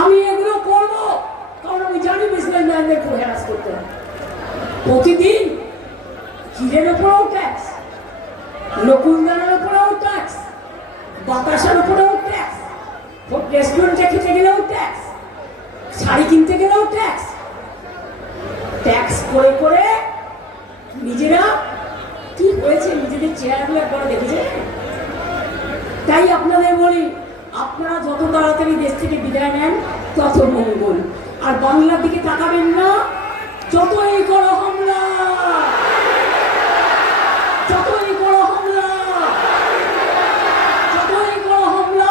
আমি এগুলো করবো কারণ আমি জানি বিজনেসম্যানদের খুব হ্যারাস করতে হবে। প্রতিদিন চিড়ের উপরেও ট্যাক্স, নকুলদানার উপরেও ট্যাক্স, বাতাসার উপরেও ট্যাক্স, রেস্টুরেন্টে খেতে গেলেও ট্যাক্স, শাড়ি কিনতে গেলেও ট্যাক্স। ট্যাক্স করে করে নিজেরা কি হয়েছে, নিজেদের চেহারাগুলো একবার দেখেছে। তাই আপনাদের বলি, আপনারা যত তাড়াতাড়ি দেশ থেকে বিদায় নেন তত মঙ্গল। আর বাংলার দিকে তাকাবেন না, যতই করো হামলা, যতই করো হামলা, যতই করো হামলা,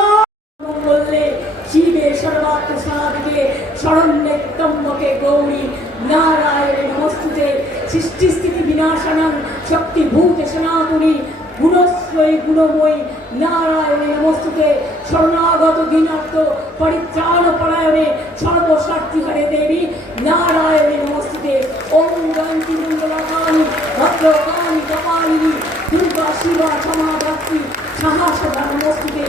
বললে শিবে সর্বাত্ম সারাদিকে শরণ্যে ত্রম্বকে গৌরী নারায়ণে নমস্তুতে সৃষ্টি স্থিতি বিনাশানাং শক্তি ভূতে সনাতনী গুণশ্রয়ী গুণময়ী নারায়ণে নমস্তুতে শরণাগত দীনার্থ পরিত্রাণ পরায়ণে সর্বস্বার্থী হরে দেবী নারায়ণে নমস্তুতে। ওম জয়ন্তী মঙ্গলাকালী ভদ্রকালী কপালিনী দুর্গা শিবা ক্ষমাদাত্রী সাহসদা নমস্তুতে।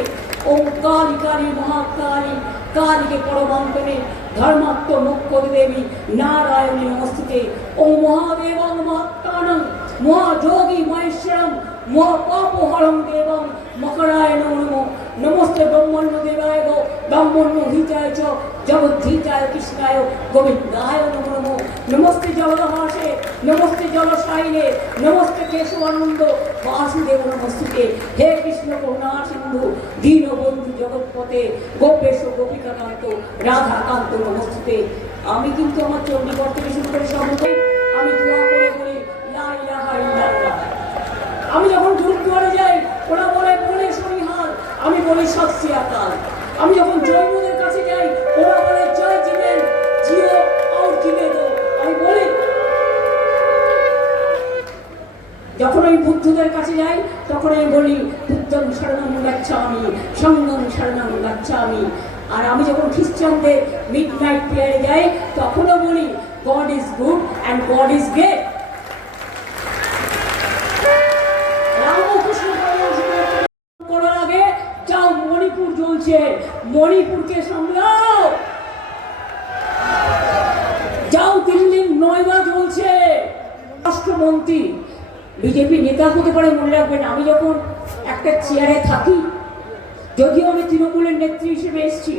ওম কালী কালী মহাকালী কালীকে পরমান্তনে ধর্মাত্ম মুখ্য দেবী নারায়ণী নমস্তুতে। ওম মহাদেব মহাত্মানং মহাযোগী মহেশ্বরম মহাপাপহরং দেবং মকরায় নমো নমস্তে ব্রহ্মণ্য দেবায় গো ব্রহ্মণ্য হিতায় চ জগদ্ধিতায় কৃষ্ণায় গোবিন্দায় নমো নমো নমস্তে জলরহাসে নমস্তে জলশাইলে নমস্তে কেশবানন্দ বাসুদেব নমস্তুতে। হে কৃষ্ণ করুণা সিন্ধু দীনবন্ধু জগৎপতে গোপেশ গোপিকাকান্ত রাধাকান্ত নমস্তুতে। আমি কিন্তু আমার চণ্ডীগড় থেকে শুরু করে সর্বদাই আমি দোয়া করে বলি লা ইলাহা ইল্লাল্লাহ। আমি যখন গুরুদ্বারে যাই ওরা বলে বলে শনিহাল, আমি বলি সৎ শ্রী আকাল। আমি যখন জৈনদের কাছে যাই ওরা বলে জয় জিনেন জিও আর জিনে দো, আমি বলি। যখন আমি বুদ্ধদের কাছে যাই তখন আমি বলি বুদ্ধং শরণং গচ্ছামি সঙ্গং শরণং গচ্ছামি। আর আমি যখন খ্রিস্টানদের মিডনাইট প্রেয়ারে যাই তখনও বলি god is good and god is great. করার আগে যাও মণিপুর জ্বলছে, মণিপুরকে সামলাও। যাও দিল্লির নয়বা জ্বলছে। রাষ্ট্রমন্ত্রী বিজেপি নেতা হতে পারে, মনে রাখবেন আমি যখন একটা চেয়ারে থাকি, যদিও আমি তৃণমূলের নেত্রী হিসেবে এসেছি,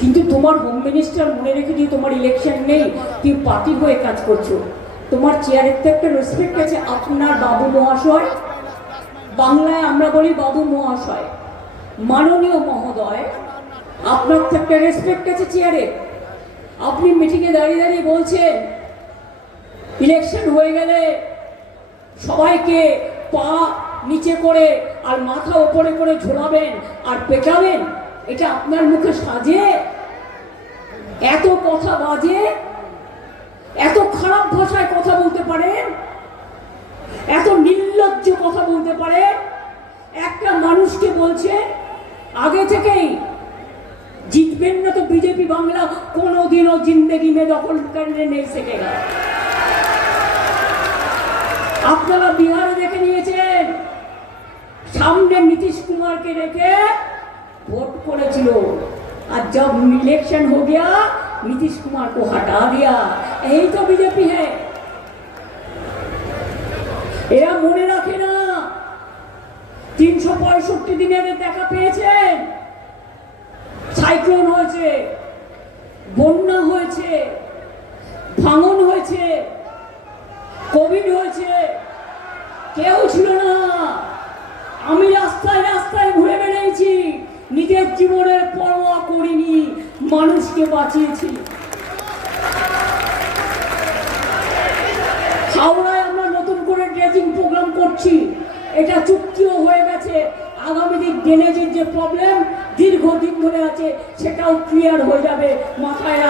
কিন্তু তোমার হোম মিনিস্টার মনে রেখে দিয়ে তোমার ইলেকশন নেই, তুমি পার্টি হয়ে কাজ করছো, তোমার চেয়ারের তো একটা রেসপেক্ট আছে। আপনার বাবু মহাশয়, বাংলায় আমরা বলি বাবু মহাশয়, মাননীয় মহোদয়, আপনার তো একটা রেসপেক্ট আছে চেয়ারে। আপনি মিটিংয়ে দাঁড়িয়ে দাঁড়িয়ে বলছেন ইলেকশন হয়ে গেলে সবাইকে পা নিচে করে আর মাথা উপরে করে ঝোলাবেন আর পেটাবেন। এটা আপনার মুখে সাজে? এত কথা বাজে, এত খারাপ ভাষায় কথা বলতে পারেন, এত নির্লজ্জ কথা বলতে পারে। একটা মানুষকে বলছে আগে থেকেই জিতবেন না তো বিজেপি বাংলা কোনোদিনও জিন্দেগি মে দখল করনে নেই সকেগা। আপনারা বিহারে দেখে নিয়েছেন, সামনে নীতিশ কুমারকে রেখে ভোট করেছিল, আর जब इलेक्शन हो गया नीतीश कुमार को हटा दिया। यही तो बीजेपी है। এরা মনে রাখে না 365 দিনে দেখা পেয়েছেন। সাইক্লোন হয়েছে, বন্যা হয়েছে, ভাঙন হয়েছে, কোভিড হয়েছে, কেউ ছিল না। আমি রাস্তায় রাস্তায় ঘুরে বেড়িয়েছি, নিজের জীবনের পরোয়া করিনি, মানুষকে বাঁচিয়েছি। হাওড়ায় আমরা নতুন করে ড্রেজিং প্রোগ্রাম করছি, এটা চুক্তিও হয়ে গেছে। আগামী দিন ড্রেনেজের যে প্রবলেম দীর্ঘদিন ধরে আছে সেটাও ক্লিয়ার হয়ে যাবে, মাথায়